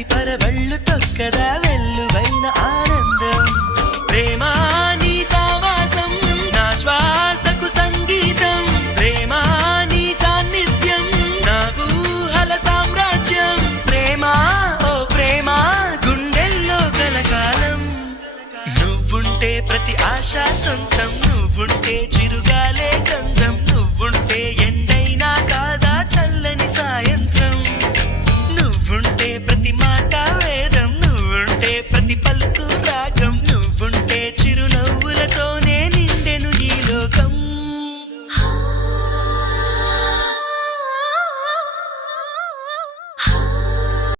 ప్రతి పరవళ్ళు తొక్కదా వెల్లువైన ఆనందం ప్రేమా నీ సావాసం నా శ్వాసకు సంగీతం ప్రేమా నీ సాన్నిధ్యం నా ఊహల సామ్రాజ్యం ప్రేమా ఓ ప్రేమా గుండెల్లో కలకాలం నువ్వుంటే ప్రతి ఆశ సొంతం నువ్వుంటే